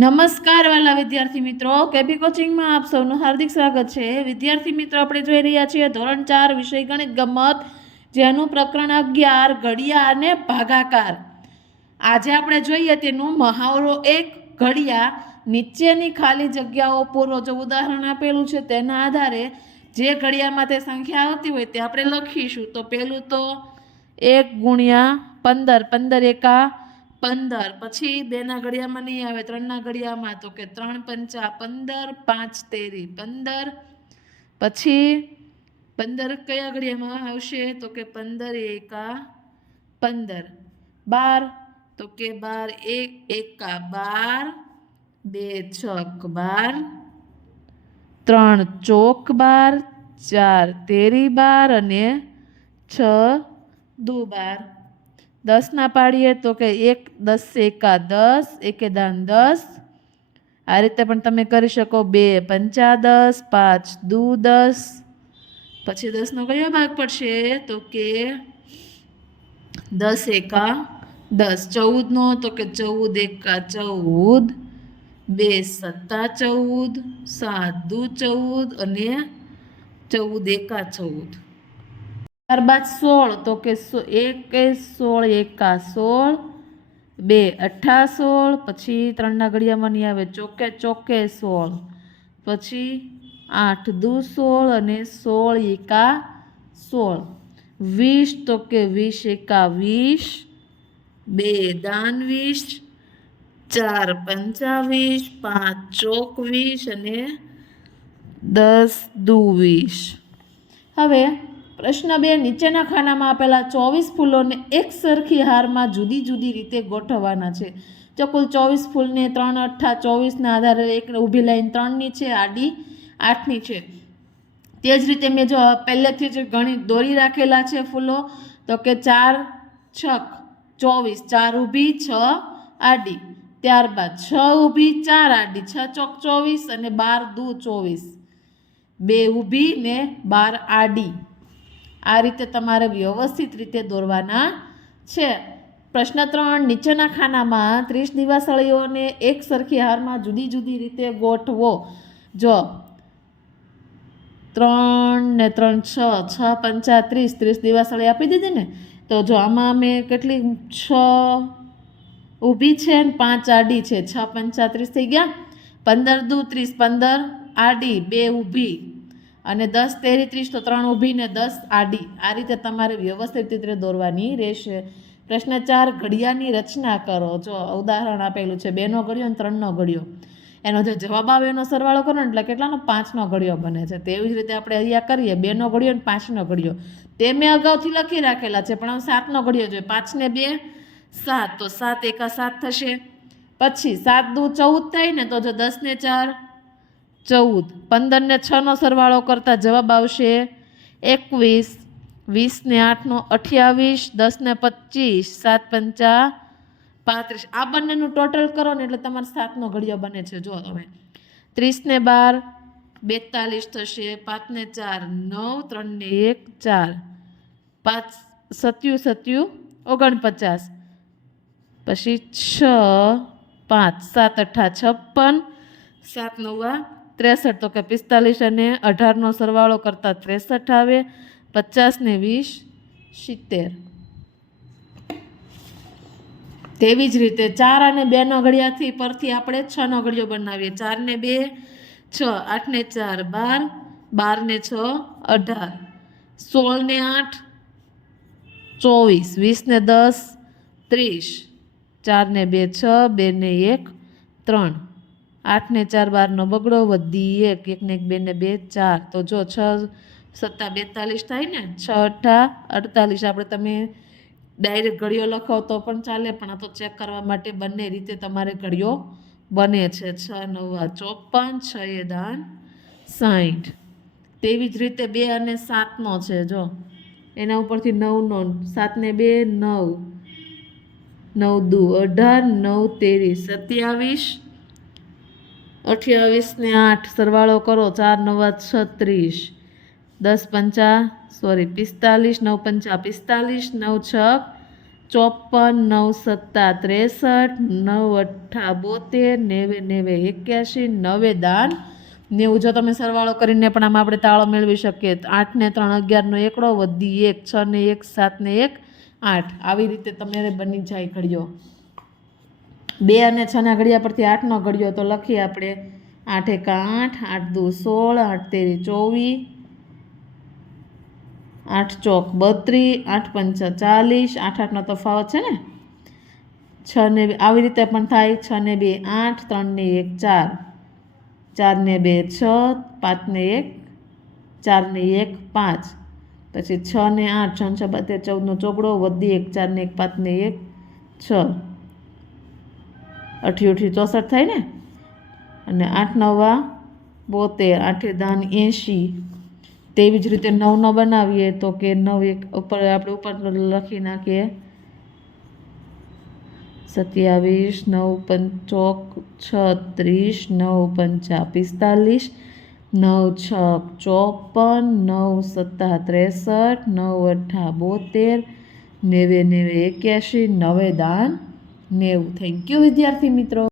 નમસ્કાર વાલા વિદ્યાર્થી મિત્રો, કેપી કોચિંગમાં આપ સૌનું હાર્દિક સ્વાગત છે। વિદ્યાર્થી મિત્રો, આપણે જોઈ રહ્યા છીએ ધોરણ 4 વિષય ગણિત ગમત, જેનું પ્રકરણ 11 ઘડિયા અને ભાગાકાર। આજે આપણે જોઈએ તેનું મહાવરો 1 ઘડિયા નીચેની ખાલી જગ્યાઓ પૂરો। જો ઉદાહરણ આપેલું છે તેના આધારે જે ઘડિયામાં તે સંખ્યા આવતી હોય તે આપણે લખીશું। તો પહેલું તો 1 ગુણ્યા 15, 15 એકા 15, પછી 2 ના ઘડિયામાં નહીં આવે, 3 ના ઘડિયામાં, તો કે 3 પંચા 15, 5 તેરી 15, પછી 15 કયા ઘડિયામાં આવશે? તો કે 15 એકા 15, 12, તો કે 12 એકા 12, 2 છક 12, 3 ચોક 12, 4 તેરી 12 અને 6 દુ 12। 10 ના પાડીએ તો કે 1 10 એકા 10, એકે દાન 10। આ રીતે પણ તમે કરી શકો। 2 પંચા 10, 5 દુ 10, પછી 10 નો કયો ભાગ પડશે? તો કે 10 એકા 10। 14 નો તો કે 14 એકા 14, 2 સત્તા 14, 7 દુ 14 અને 14 એકા 14। ત્યારબાદ 16, તો કે 1 16 એકા 16, 2 અઠ્ઠા 16, પછી 3 ના ઘડિયામાં નહીં આવે, ચોકે ચોકે 16, પછી 8 દુ 16 અને 16 એકા 16, 20, તો કે 20 એકા 20, 2 દાન 20, 4 પંચા 20, 5 ચોક 20 અને 10 દુ 20। હવે પ્રશ્ન 2, નીચેના ખાનામાં આપેલા 24 ફૂલોને એક સરખી હારમાં જુદી જુદી રીતે ગોઠવવાના છે। જો કુલ 24 ફૂલને 3 અઠ્ઠા 24ના આધારે એક ઊભી લાઈન 3ની છે, આડી 8ની છે। તે જ રીતે મેં જો પહેલેથી જ ઘણી દોરી રાખેલા છે ફૂલો, તો કે 4 છક 24, 4 ઊભી 6 આડી, ત્યારબાદ 6 ઊભી 4 આડી, 6 ચોક 24 અને 12 દુ 24, 2 ઊભી ને 12 આડી। આ રીતે તમારે વ્યવસ્થિત રીતે દોરવાના છે। પ્રશ્ન 3, નીચેના ખાનામાં 30 દિવાસળીઓને એક સરખી હારમાં જુદી જુદી રીતે ગોઠવો। જો 3 ને 3 6, 6 પંચા 30, 30 દિવાસળી આપી દીધી ને, તો જો આમાં અમે કેટલી 6 ઊભી છે ને 5 આડી છે, 6 પંચા 30 થઈ ગયા, 15 દુ 30, 15 આડી 2 ઊભી અને 10 તેરી 30, તો 3 ઊભી ને 10 આડી। આ રીતે તમારે વ્યવસ્થિત રીતે દોરવાની રહેશે। પ્રશ્ન 4, ઘડિયાની રચના કરો। જો ઉદાહરણ આપેલું છે 2 નો ઘડિયો અને 3 નો ઘડિયો, એનો જે જવાબ આવે એનો સરવાળો કરો ને એટલે કેટલાનો? 5 નો ઘડિયો બને છે। તેવી જ રીતે આપણે અહીંયા કરીએ 2 નો ઘડિયો અને 5 નો ઘડિયો, તે મેં અગાઉથી લખી રાખેલા છે, પણ 7 નો ઘડિયો જોઈએ, 5 ને 2 7, તો 7 એકા 7 થશે। પછી 7 દુ 14 થાય ને, તો જો 10 ને 4 14, 15 ને 6 નો સરવાળો કરતા જવાબ આવશે 21, 20 ને 8 નો 28, 10 ને 25, 7 પંચા 35। આ બંનેનું ટોટલ કરો ને એટલે તમારે 7 નો ઘડિયો બને છે। જો હવે 30 ને 12 42 થશે, 5 ને 4 9, 3 ને 1 4, 5 સત્યુ સત્યુ 49, પછી 6 5, 7 અઠ્ઠા 56, 7 9 63, તો કે 45 અને 18 નો સરવાળો કરતા 63 આવે, 50 ને 20 70। તેવી જ રીતે 4 અને 2 નો ઘડિયાથી પરથી આપણે 6 નો ઘડિયો બનાવીએ। 4 ને 2 6, 8 ને 4 12, 12 ને 6 18, 16 ને 8 24, 20 ને 10 30, 4 ને 2 6, 2 ને 1 3, 8 ને 4 12 નો બગડો, વધી 1, 1 ને 1 2 ને 2 4, તો જો 6 સત્તા 42 થાય ને, 6 અઠ્ઠા 48। આપણે તમે ડાયરેક્ટ ઘડિયો લખો તો પણ ચાલે, પણ આ તો ચેક કરવા માટે બંને રીતે તમારે ઘડિયો બને છે। 6 9 54, 6 દાન 60। તેવી જ રીતે 2 અને 7 નો છે, જો એના ઉપરથી 9 નો, 7 ને 2 9, 9 દુ 18, 9 તેરી 27, 28 ને 8 સરવાળો કરો, 4 9 36, 10 પંચા 45, 9 પંચા 45, 9 6 54, 9 સત્તા 63, 9 અઠ્ઠા 72, 90 90 81, 9 દાન 90. જો તમે સરવાળો કરીને પણ આમાં આપણે તાળો મેળવી શકીએ. 8 ને 3 11 નો એકડો, વધી 1 6 ને 1 7 ને 1 8. આવી રીતે તમારે બની જાય ઘડિયો. 2 અને 6 ના ઘડિયા પરથી 8 નો ઘડિયો તો લખીએ આપણે 8 એકા 8, 8 દુ 16, 8 તેરી 24, 8 ચોક 32, 8 પંચા 40, 8 8 નો તફાવત છે ને. 6 ને આવી રીતે પણ થાય. 6 ને 2 8, 3 ને 1 4, 4 ને 2 6, 5 ને 1 4 ને 1 5, પછી 6 ને 8 6 6 72 14 નો ચોકડો, વધી 1 4 ને 1 5 ને 1 6, 8 64 થાય ને. અને 8 9 72, 8 દાન 80. તેવી જ રીતે 9 નો બનાવીએ તો કે 9 1 ઉપર આપણે ઉપર લખી નાખીએ 27, 9 પંચોક 36, 9 પંચા 45, 9 છ 54, 9 સત્તા 63, 9 અઠ્ઠા 72, 90 90 81, 9 દાન 90. થેન્ક યુ વિદ્યાર્થી મિત્રો.